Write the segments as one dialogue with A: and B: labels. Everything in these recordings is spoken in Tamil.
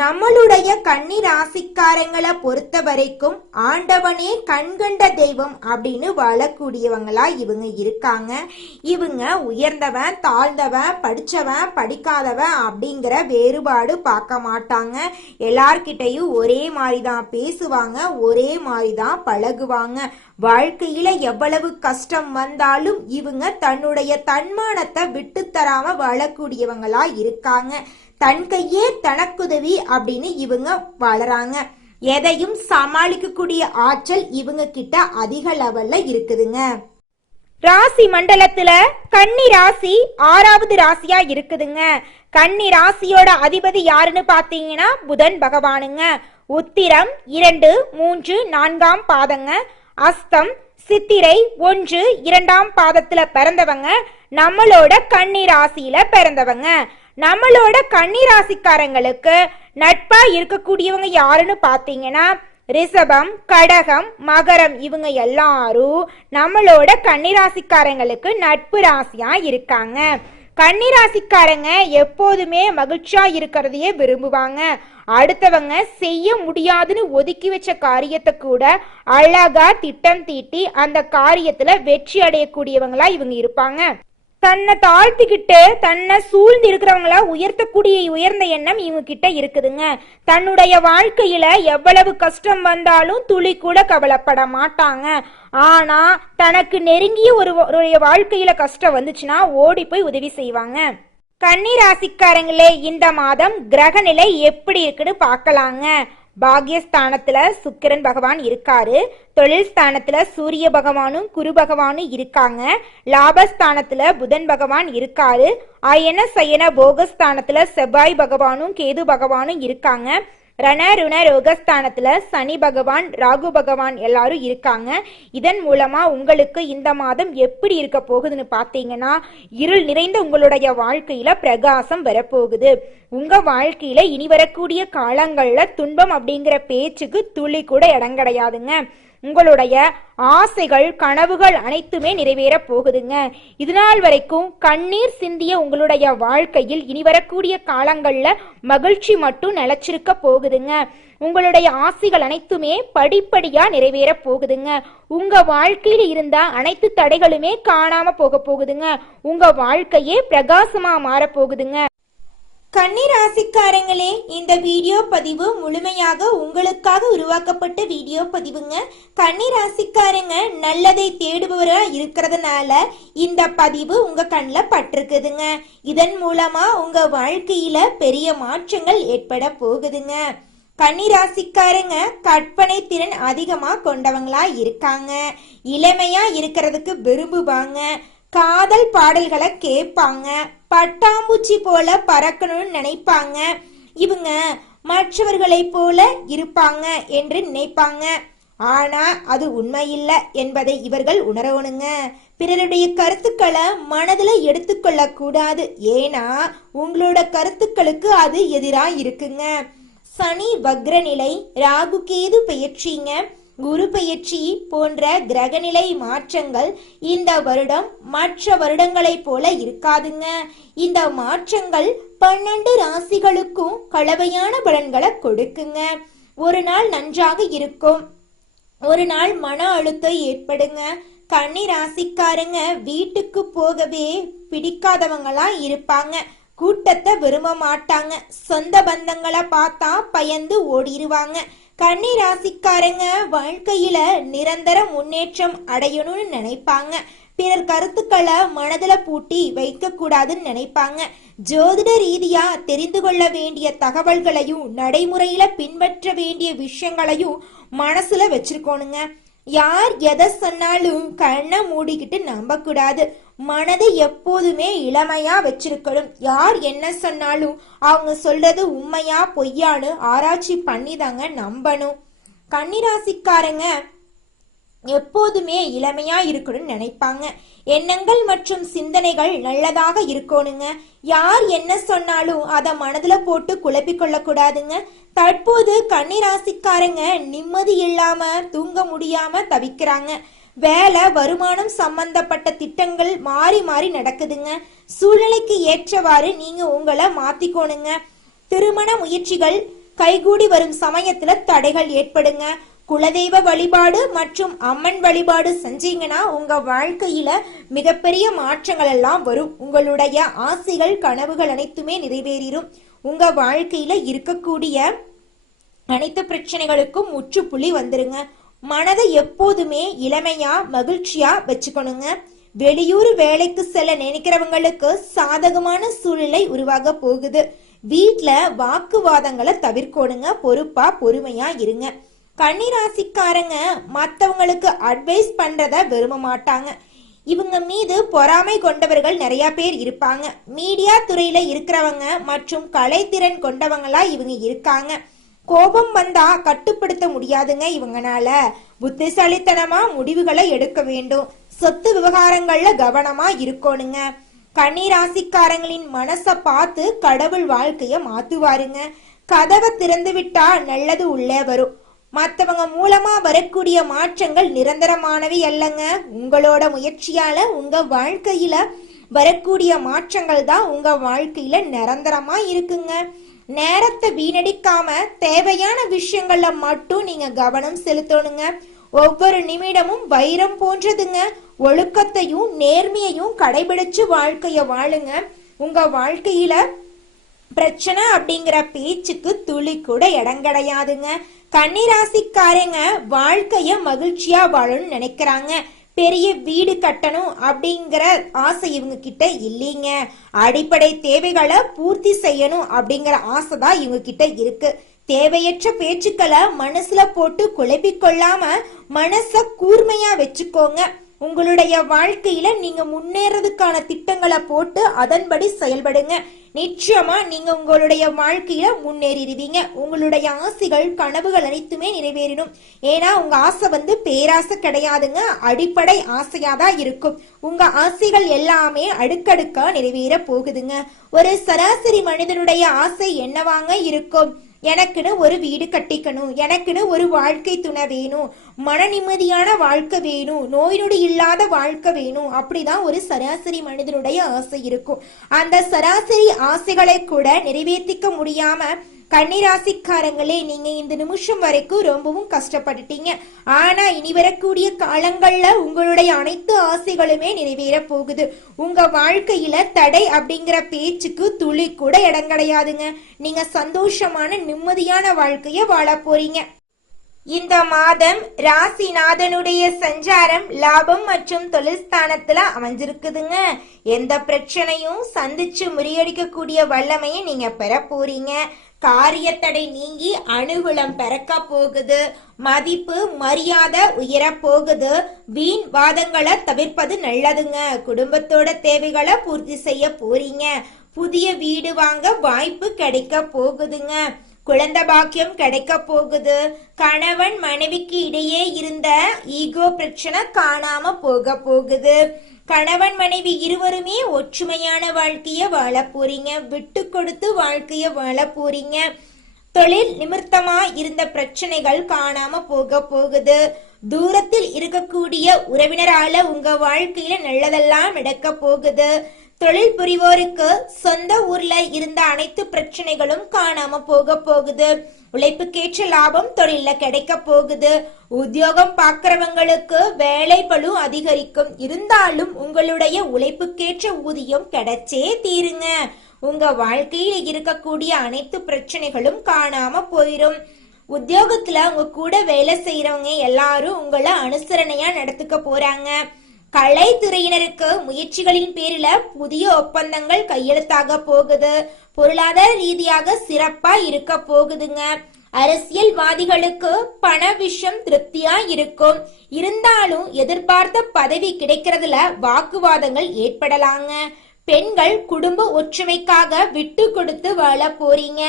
A: நம்மளுடைய கன்னி ராசிக்காரங்களை பொறுத்த வரைக்கும் ஆண்டவனே கண்கண்ட தெய்வம் அப்படின்னு வாழக்கூடியவங்களா இவங்க இருக்காங்க இவங்க உயர்ந்தவன் தாழ்ந்தவன் படித்தவன் படிக்காதவன் அப்படிங்கிற வேறுபாடு பார்க்க மாட்டாங்க எல்லார்கிட்டையும் ஒரே மாதிரி தான் பேசுவாங்க ஒரே மாதிரி தான் பழகுவாங்க வாழ்க்கையில எவ்வளவு கஷ்டம் வந்தாலும் இவங்க தன்னுடைய தன்மானத்தை விட்டு தராம வாழக்கூடியவங்களா இருக்காங்க தன் கையே தனக்குதவி அப்படின்னு இவங்க வளராங்க எதையும் சமாளிக்கக்கூடிய ஆற்றல் இவங்க கிட்ட அதிக லெவல்ல இருக்குதுங்க
B: ராசி மண்டலத்துல கன்னி ராசி ஆறாவது ராசியா இருக்குதுங்க கன்னி ராசியோட அதிபதி யாருன்னு பாத்தீங்கன்னா புதன் பகவானுங்க உத்திரம் இரண்டு மூன்று நான்காம் பாதங்க அஸ்தம் சித்திரை ஒன்று இரண்டாம் பாதத்துல பிறந்தவங்க நம்மளோட கன்னி ராசியில பிறந்தவங்க நம்மளோட கன்னி ராசிக்காரங்களுக்கு நட்பா இருக்கக்கூடியவங்க யாருன்னு பார்த்தீங்கன்னா ரிஷபம் கடகம் மகரம் இவங்க எல்லாரும் நம்மளோட கன்னிராசிக்காரங்களுக்கு நட்பு ராசியா இருக்காங்க கன்னிராசிக்காரங்க எப்போதுமே மகிழ்ச்சியா இருக்கிறதையே விரும்புவாங்க அடுத்தவங்க செய்ய முடியாதுன்னு ஒதுக்கி வச்ச காரியத்தை கூட அழகா திட்டம் தீட்டி அந்த காரியத்துல வெற்றி அடையக்கூடியவங்களா இவங்க இருப்பாங்க தன்னை தாழ்த்திக்கிட்டு தன்னை சூழ்ந்து இருக்கிறவங்கள உயர்த்தக்கூடிய உயர்ந்த எண்ணம் இவங்க கிட்ட இருக்குதுங்க தன்னுடைய வாழ்க்கையில எவ்வளவு கஷ்டம் வந்தாலும் துளி கூட கவலைப்பட மாட்டாங்க ஆனா தனக்கு நெருங்கிய ஒரு வாழ்க்கையில கஷ்டம் வந்துச்சுன்னா ஓடி போய் உதவி செய்வாங்க கன்னி ராசிக்காரங்களே இந்த மாதம் கிரகநிலை எப்படி இருக்குன்னு பார்க்கலாங்க பாக்யஸ்தானத்துல சுக்கிரன் பகவான் இருக்காரு தொழில் ஸ்தானத்துல சூரிய பகவானும் குரு பகவானும் இருக்காங்க லாபஸ்தானத்துல புதன் பகவான் இருக்காரு அயன சயன போகஸ்தானத்துல செவ்வாய் பகவானும் கேது பகவானும் இருக்காங்க ரண ருண ரோகஸ்தானத்தில் சனி பகவான் ராகு பகவான் எல்லாரும் இருக்காங்க இதன் மூலமாக உங்களுக்கு இந்த மாதம் எப்படி இருக்க போகுதுன்னு பார்த்தீங்கன்னா இருள் நிறைந்த உங்களுடைய வாழ்க்கையில் பிரகாசம் வரப்போகுது உங்கள் வாழ்க்கையில் இனி வரக்கூடிய காலங்களில் துன்பம் அப்படிங்கிற பேச்சுக்கு துளி கூட இடம் கிடையாதுங்க உங்களுடைய ஆசைகள் கனவுகள் அனைத்துமே நிறைவேறப் போகுதுங்க இதுநாள் வரைக்கும் கண்ணீர் சிந்திய உங்களுடைய வாழ்க்கையில் இனி வரக்கூடிய காலங்களில் மகிழ்ச்சி மட்டும் நிலச்சிருக்க போகுதுங்க உங்களுடைய ஆசைகள் அனைத்துமே படிப்படியாக நிறைவேறப் போகுதுங்க உங்கள் வாழ்க்கையில் இருந்த அனைத்து தடைகளுமே காணாமல் போக போகுதுங்க உங்கள் வாழ்க்கையே பிரகாசமாக மாறப் போகுதுங்க
A: கன்னிராசிக்காரங்களே இந்த வீடியோ பதிவு முழுமையாக உங்களுக்காக உருவாக்கப்பட்ட வீடியோ பதிவுங்க கன்னிராசிக்காரங்க நல்லதை தேடுபவரா இருக்கிறதுனால இந்த பதிவு உங்க கண்ணில் பட்டிருக்குதுங்க இதன் மூலமா உங்க வாழ்க்கையில பெரிய மாற்றங்கள் ஏற்பட போகுதுங்க கன்னிராசிக்காரங்க கற்பனை திறன் அதிகமா கொண்டவங்களா இருக்காங்க இளமையா இருக்கிறதுக்கு விரும்புவாங்க காதல் பாடல்களை கேட்பாங்க பட்டாம்பூச்சி போல பறக்கணும்னு நினைப்பாங்க இவங்க மற்றவர்களை போல இருப்பாங்க என்று நினைப்பாங்க ஆனா அது உண்மையில்லை என்பதை இவர்கள் உணரணுங்க பிறருடைய கருத்துக்களை மனதில் எடுத்துக்கொள்ள கூடாது ஏன்னா உங்களோட கருத்துக்களுக்கு அது எதிராக இருக்குங்க சனி வக்ர நிலை ராகு கேது பெயர்ச்சிங்க குரு பயிற்சி போன்ற கிரகநிலை மாற்றங்கள் இந்த வருடம் மற்ற வருடங்களைப் போல இருக்காதுங்க இந்த மாற்றங்கள் பன்னெண்டு ராசிகளுக்கும் கலவையான பலன்களை கொடுக்குங்க ஒரு நாள் நன்றாக இருக்கும் ஒரு நாள் மன அழுத்தம் ஏற்படுங்க கன்னி ராசிக்காரங்க வீட்டுக்கு போகவே பிடிக்காதவங்களா இருப்பாங்க கூட்டத்தை விரும்ப மாட்டாங்க சொந்த பந்தங்களை பார்த்தா பயந்து ஓடிடுவாங்க கன்னி ராசிக்காரங்க வாழ்க்கையில நிரந்தர முன்னேற்றம் அடையணும்னு நினைப்பாங்க பிறர் கருத்துக்களை மனதில் பூட்டி வைக்கக்கூடாதுன்னு நினைப்பாங்க ஜோதிட ரீதியா தெரிந்து கொள்ள வேண்டிய தகவல்களையும் நடைமுறையில பின்பற்ற வேண்டிய விஷயங்களையும் மனசுல வச்சிருக்கோனுங்க யார் எதை சொன்னாலும் கண்ணை மூடிக்கிட்டு நம்பக்கூடாது மனதை எப்போதுமே இளமையா வச்சிருக்கணும் யார் என்ன சொன்னாலும் அவங்க சொல்றது உண்மையா பொய்யான்னு ஆராய்ச்சி பண்ணிதாங்க நம்பணும் கன்னிராசிக்காரங்க எப்போதுமே இளமையா இருக்கணும்னு நினைப்பாங்க எண்ணங்கள் மற்றும் சிந்தனைகள் நல்லதாக இருக்கணுங்க யார் என்ன சொன்னாலும் அதை மனதுல போட்டு குழப்பிக்கொள்ள கூடாதுங்க தற்போது கன்னிராசிக்காரங்க நிம்மதி இல்லாம தூங்க முடியாம தவிக்கிறாங்க வேலை வருமானம் சம்பந்தப்பட்ட திட்டங்கள் மாறி மாறி நடக்குதுங்க சூழ்நிலைக்கு ஏற்றவாறு நீங்க உங்களை மாத்திக்கோணுங்க திருமண முயற்சிகள் கைகூடி வரும் சமயத்துல தடைகள் ஏற்படுங்க குலதெய்வ வழிபாடு மற்றும் அம்மன் வழிபாடு செஞ்சீங்கன்னா உங்க வாழ்க்கையில மிகப்பெரிய மாற்றங்கள் எல்லாம் வரும் உங்களுடைய ஆசைகள் கனவுகள் அனைத்துமே நிறைவேறும் உங்க வாழ்க்கையில இருக்கக்கூடிய அனைத்து பிரச்சனைகளுக்கும் முற்றுப்புள்ளி வந்துருங்க மனதை எப்போதுமே இளமையா மகிழ்ச்சியா வச்சுக்கணுங்க வெளியூர் வேலைக்கு செல்ல நினைக்கிறவங்களுக்கு சாதகமான சூழ்நிலை உருவாக போகுது வீட்டுல வாக்குவாதங்களை தவிர்க்கணுங்க பொறுப்பா பொறுமையா இருங்க கன்னிராசிக்காரங்க மற்றவங்களுக்கு அட்வைஸ் பண்றத விரும்ப மாட்டாங்க இவங்க மீது பொறாமை கொண்டவர்கள் நிறைய பேர் இருப்பாங்க மீடியா துறையில இருக்கிறவங்க மற்றும் கலைத்திறன் கொண்டவங்களா இவங்க இருக்காங்க கோபம் வந்தா கட்டுப்படுத்த முடியாதுங்க இவங்கனால புத்திசாலித்தனமா முடிவுகளை எடுக்க வேண்டும் சொத்து விவகாரங்கள்ல கவனமா இருக்கணுங்க கன்னி ராசிக்காரங்களின் மனசை பார்த்து கடவுள் வாழ்க்கைய மாத்துவாருங்க கதவை திறந்து விட்டா நல்லது உள்ளே வரும் மற்றவங்க மூலமா வரக்கூடிய மாற்றங்கள் நிரந்தரமானவை அல்லங்க உங்களோட முயற்சியால உங்க வாழ்க்கையில வரக்கூடிய மாற்றங்கள் தான் உங்க வாழ்க்கையில நிரந்தரமா இருக்குங்க நேரத்தை வீணடிக்காம தேவையான விஷயங்கள்ல மட்டும் நீங்க கவனம் செலுத்தணுங்க ஒவ்வொரு நிமிடமும் வைரம் போன்றதுங்க ஒழுக்கத்தையும் நேர்மையையும் கடைபிடிச்சு வாழ்க்கைய வாழுங்க உங்க வாழ்க்கையில பிரச்சனை அப்படிங்கிற பேச்சுக்கு துளி கூட இடம் கிடையாதுங்க கன்னிராசிக்காரங்க வாழ்க்கைய மகிழ்ச்சியா வாழணும்னு நினைக்கிறாங்க பெரிய வீடு கட்டணும் அப்படிங்கிற ஆசை இவங்க கிட்ட இல்லைங்க அடிப்படை தேவைகளை பூர்த்தி செய்யணும் அப்படிங்கிற ஆசை தான் இவங்க கிட்ட இருக்கு தேவையற்ற பேச்சுக்களை மனசுல போட்டு குழப்பிக்கொள்ளாம மனச கூர்மையா வச்சுக்கோங்க உங்களுடைய வாழ்க்கையில நீங்க முன்னேறதுக்கான திட்டங்களை போட்டு அதன்படி செயல்படுங்க நிச்சயமா நீங்க உங்களுடைய வாழ்க்கையில முன்னேறிடுவீங்க உங்களுடைய ஆசைகள் கனவுகள் அனைத்துமே நிறைவேறிடும் ஏன்னா உங்க ஆசை வந்து பேராசை கிடையாதுங்க அடிப்படை ஆசையாதான் தான் இருக்கும் உங்க ஆசைகள் எல்லாமே அடுக்கடுக்கா நிறைவேற போகுதுங்க ஒரு சராசரி மனிதனுடைய ஆசை என்னவாங்க இருக்கும் எனக்குன்னு ஒரு வீடு கட்டிக்கணும் எனக்குன்னு ஒரு வாழ்க்கை துணை வேணும் மன நிம்மதியான வாழ்க்கை வேணும் நோய் நொடி இல்லாத வாழ்க்கை வேணும் அப்படிதான் ஒரு சராசரி மனிதனுடைய ஆசை இருக்கும் அந்த சராசரி ஆசைகளை கூட நிறைவேற்றிக்க முடியாம கன்னிராசிக்காரங்களே நீங்க இந்த நிமிஷம் வரைக்கும் ரொம்பவும் கஷ்டப்பட்டுட்டீங்க ஆனா இனி வரக்கூடிய காலங்கள்ல உங்களுடைய அனைத்து ஆசைகளுமே நிறைவேற போகுது உங்க வாழ்க்கையில தடை அப்படிங்கிற பேச்சுக்கு துளி கூட இடம் கிடையாதுங்க நீங்க சந்தோஷமான நிம்மதியான வாழ்க்கைய வாழ போறீங்க இந்த மாதம் ராசிநாதனுடைய சஞ்சாரம் லாபம் மற்றும் தொழில்ஸ்தானத்துல அமைஞ்சிருக்குதுங்க எந்த பிரச்சனையும் சந்திச்சு முறியடிக்கக்கூடிய வல்லமையை நீங்க பெற போறீங்க காரியத்தடை நீங்கி அணுகுளம் பிறக்க போகுது மதிப்பு மரியாதை உயர போகுது வீண் வாதங்களை தவிர்ப்பது நல்லதுங்க குடும்பத்தோட தேவைகளை பூர்த்தி செய்ய போறீங்க புதிய வீடு வாங்க வாய்ப்பு கிடைக்க போகுதுங்க குழந்த பாக்கியம் கிடைக்க போகுது கணவன் மனைவிக்கு இடையே இருந்த ஈகோ பிரச்சனை காணாம போக போகுது கணவன் மனைவி இருவருமே ஒற்றுமையான வாழ்க்கைய வாழ போறீங்க விட்டு கொடுத்து வாழ்க்கைய வாழ போறீங்க தொழில் நிமித்தமா இருந்த பிரச்சனைகள் காணாம போக போகுது தூரத்தில் இருக்கக்கூடிய உறவினரால உங்க வாழ்க்கையில நல்லதெல்லாம் நடக்க போகுது தொழில் புரிவோருக்கு சொந்த ஊர்ல இருந்த அனைத்து பிரச்சனைகளும் காணாம போக போகுது உழைப்புக்கேற்ற லாபம் தொழில கிடைக்க போகுது உத்தியோகம் பார்க்கறவங்களுக்கு வேலை பழு அதிகரிக்கும் இருந்தாலும் உங்களுடைய உழைப்புக்கேற்ற ஊதியம் கிடைச்சே தீருங்க உங்க வாழ்க்கையில் இருக்கக்கூடிய அனைத்து பிரச்சனைகளும் காணாம போயிரும் உத்தியோகத்துல உங்க கூட வேலை செய்யறவங்க எல்லாரும் உங்களை அனுசரணையா நடத்துக்க போறாங்க கலைத்துறையினருக்கு முயற்சிகளின் பேரில புதிய ஒப்பந்தங்கள் கையெழுத்தாக போகுது பொருளாதார ரீதியாக சிறப்பா இருக்க போகுதுங்க அரசியல்வாதிகளுக்கு பண விஷயம் திருப்தியா இருக்கும் இருந்தாலும் எதிர்பார்த்த பதவி கிடைக்கிறதுல வாக்குவாதங்கள் ஏற்படலாங்க பெண்கள் குடும்ப ஒற்றுமைக்காக விட்டு கொடுத்து வாழ போறீங்க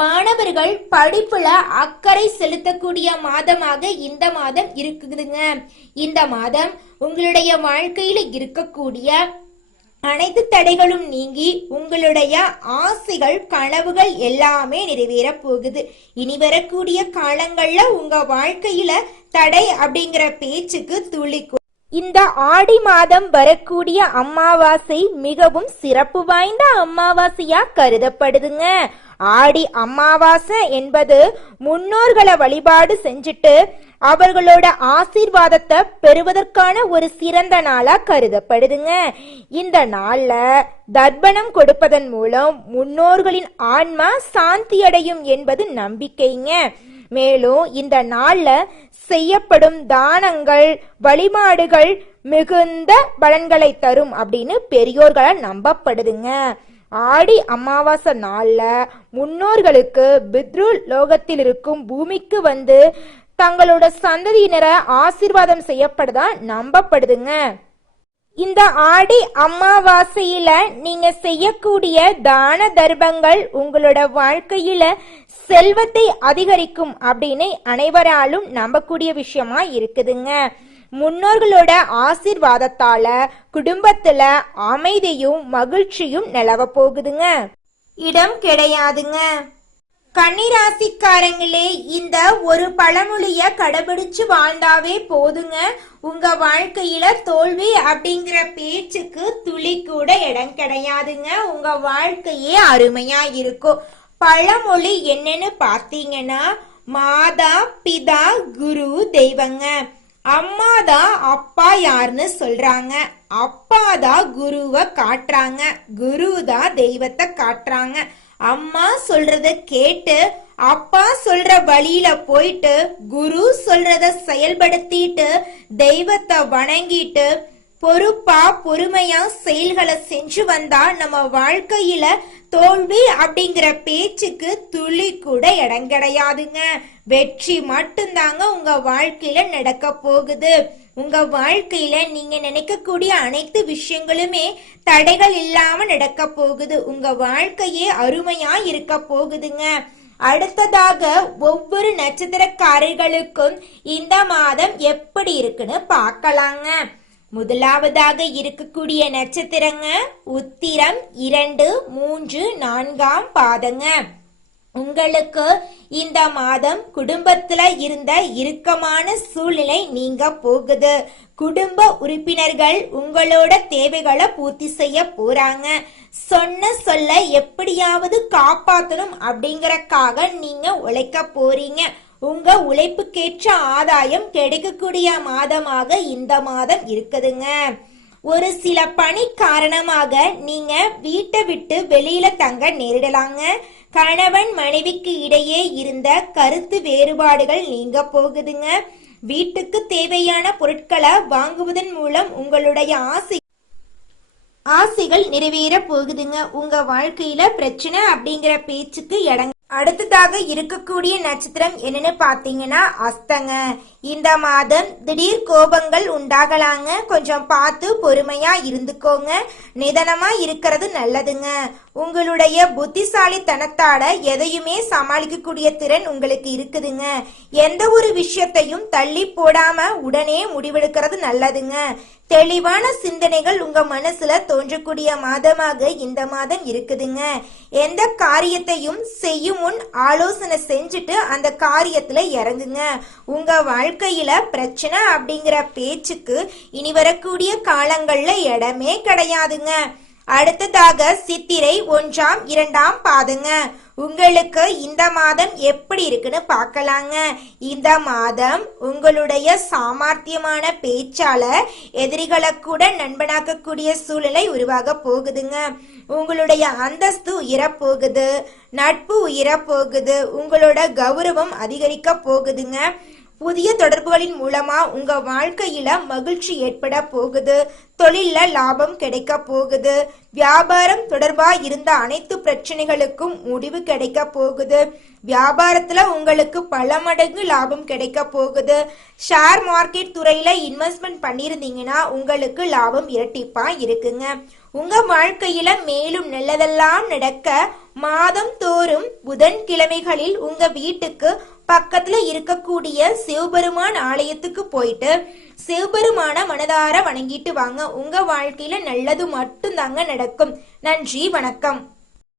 A: மாணவர்கள் படிப்புல அக்கறை செலுத்தக்கூடிய மாதமாக இந்த மாதம் இருக்குதுங்க இந்த மாதம் உங்களுடைய வாழ்க்கையில இருக்கக்கூடிய அனைத்து தடைகளும் நீங்கி உங்களுடைய ஆசைகள் கனவுகள் எல்லாமே நிறைவேற போகுது இனி வரக்கூடிய காலங்கள்ல உங்க வாழ்க்கையில தடை அப்படிங்கிற பேச்சுக்கு துளிக்கும் இந்த ஆடி மாதம் வரக்கூடிய அமாவாசை மிகவும் சிறப்பு வாய்ந்த அம்மாவாசையா கருதப்படுதுங்க ஆடி அமாவாசை என்பது முன்னோர்களை வழிபாடு செஞ்சுட்டு அவர்களோட ஆசீர்வாதத்தை பெறுவதற்கான ஒரு சிறந்த நாளா கருதப்படுதுங்க இந்த நாள்ல தர்ப்பணம் கொடுப்பதன் மூலம் முன்னோர்களின் ஆன்மா சாந்தி அடையும் என்பது நம்பிக்கைங்க மேலும் இந்த நாள்ல செய்யப்படும் தானங்கள் வழிபாடுகள் மிகுந்த பலன்களை தரும் அப்படின்னு பெரியோர்களால் நம்பப்படுதுங்க ஆடி அமாவாசை நாளில் முன்னோர்களுக்கு பித்ருல் லோகத்தில் இருக்கும் பூமிக்கு வந்து தங்களோட சந்ததியினரை ஆசிர்வாதம் செய்யப்படுதா நம்பப்படுதுங்க இந்த ஆடி அமாவாசையில நீங்க செய்யக்கூடிய தான தர்மங்கள் உங்களோட வாழ்க்கையில செல்வத்தை அதிகரிக்கும் அப்படின்னு அனைவராலும் நம்பக்கூடிய விஷயமா இருக்குதுங்க முன்னோர்களோட ஆசிர்வாதத்தால குடும்பத்துல அமைதியும் மகிழ்ச்சியும் நிலவ போகுதுங்க இடம் கிடையாதுங்க கன்னிராசிக்காரங்களே இந்த ஒரு பழமொழிய கடைபிடிச்சு வாழ்ந்தாவே போதுங்க உங்க வாழ்க்கையில தோல்வி அப்படிங்கிற பேச்சுக்கு துளி கூட இடம் கிடையாதுங்க உங்க வாழ்க்கையே அருமையா இருக்கும் பழமொழி என்னன்னு பார்த்தீங்கன்னா மாதா பிதா குரு தெய்வங்க அம்மா தான் அப்பா யாருன்னு சொல்றாங்க அப்பா தான் குருவை காட்டுறாங்க குரு தான் தெய்வத்தை காட்டுறாங்க அம்மா சொல்றத கேட்டு அப்பா சொல்ற வழியில போயிட்டு குரு சொல்றத செயல்படுத்திட்டு தெய்வத்தை வணங்கிட்டு பொறுப்பா பொறுமையா செயல்களை செஞ்சு வந்தா நம்ம வாழ்க்கையில தோல்வி அப்படிங்கிற பேச்சுக்கு துளி கூட இடம் கிடையாதுங்க வெற்றி மட்டும்தாங்க உங்க வாழ்க்கையில நடக்க போகுது உங்க வாழ்க்கையில நீங்க நினைக்கக்கூடிய அனைத்து விஷயங்களுமே தடைகள் இல்லாம நடக்க போகுது உங்க வாழ்க்கையே அருமையா இருக்க போகுதுங்க அடுத்ததாக ஒவ்வொரு நட்சத்திரக்காரர்களுக்கும் இந்த மாதம் எப்படி இருக்குன்னு பார்க்கலாங்க முதலாவதாக இருக்கக்கூடிய நட்சத்திரங்க உத்திரம் இரண்டு மூன்று நான்காம் பாதங்க உங்களுக்கு இந்த மாதம் குடும்பத்துல இருந்த இறுக்கமான சூழ்நிலை நீங்க போகுது குடும்ப உறுப்பினர்கள் உங்களோட தேவைகளை பூர்த்தி செய்ய போறாங்க சொன்ன சொல்ல எப்படியாவது காப்பாற்றணும் அப்படிங்கறக்காக நீங்க உழைக்க போறீங்க உங்க உழைப்புக்கேற்ற ஆதாயம் கிடைக்கக்கூடிய மாதமாக இந்த மாதம் இருக்குதுங்க ஒரு சில பணி காரணமாக நீங்க வீட்டை விட்டு வெளியில தங்க நேரிடலாங்க கணவன் மனைவிக்கு இடையே இருந்த கருத்து வேறுபாடுகள் நீங்க போகுதுங்க வீட்டுக்கு தேவையான பொருட்களை வாங்குவதன் மூலம் உங்களுடைய ஆசை ஆசைகள் நிறைவேற போகுதுங்க உங்க வாழ்க்கையில பிரச்சனை அப்படிங்கிற பேச்சுக்கு இடங்க அடுத்ததாக இருக்கக்கூடிய நட்சத்திரம் என்னன்னு பார்த்தீங்கன்னா அஸ்தங்க இந்த மாதம் திடீர் கோபங்கள் உண்டாகலாங்க கொஞ்சம் பார்த்து பொறுமையா இருந்துக்கோங்க நிதானமா இருக்கிறது நல்லதுங்க உங்களுடைய புத்திசாலித்தனத்தால எதையுமே சமாளிக்கக்கூடிய திறன் உங்களுக்கு இருக்குதுங்க எந்த ஒரு விஷயத்தையும் தள்ளி போடாம உடனே முடிவெடுக்கிறது நல்லதுங்க தெளிவான சிந்தனைகள் உங்க மனசுல தோன்றக்கூடிய மாதமாக இந்த மாதம் இருக்குதுங்க எந்த காரியத்தையும் செய்யும் முன் ஆலோசனை செஞ்சுட்டு அந்த காரியத்துல இறங்குங்க உங்க வாழ்க்கையில பிரச்சனை அப்படிங்கிற பேச்சுக்கு இனி வரக்கூடிய காலங்கள்ல இடமே கிடையாதுங்க அடுத்ததாக சித்திரை ஒன்றாம் இரண்டாம் பாதங்க உங்களுக்கு இந்த மாதம் எப்படி இருக்குன்னு பார்க்கலாங்க இந்த மாதம் உங்களுடைய சாமர்த்தியமான பேச்சால எதிரிகளை கூட நண்பனாக்கக்கூடிய சூழ்நிலை உருவாக போகுதுங்க உங்களுடைய அந்தஸ்து உயரப்போகுது நட்பு உயரப்போகுது உங்களோட கௌரவம் அதிகரிக்க போகுதுங்க புதிய தொடர்புகளின் மூலமா உங்க வாழ்க்கையில மகிழ்ச்சி ஏற்பட போகுது தொழில்ல லாபம் கிடைக்க போகுது வியாபாரம் தொடர்பா இருந்த அனைத்து பிரச்சனைகளுக்கும் முடிவு கிடைக்க போகுது வியாபாரத்துல உங்களுக்கு பல மடங்கு லாபம் கிடைக்க போகுது ஷேர் மார்க்கெட் துறையில இன்வெஸ்ட்மெண்ட் பண்ணிருந்தீங்கன்னா உங்களுக்கு லாபம் இரட்டிப்பா இருக்குங்க உங்க வாழ்க்கையில மேலும் நல்லதெல்லாம் நடக்க மாதம் தோறும் புதன்கிழமைகளில் உங்க வீட்டுக்கு பக்கத்துல இருக்கக்கூடிய சிவபெருமான் ஆலயத்துக்கு போயிட்டு சிவபெருமான மனதார வணங்கிட்டு வாங்க உங்க வாழ்க்கையில நல்லது மட்டும்தாங்க நடக்கும் நன்றி வணக்கம்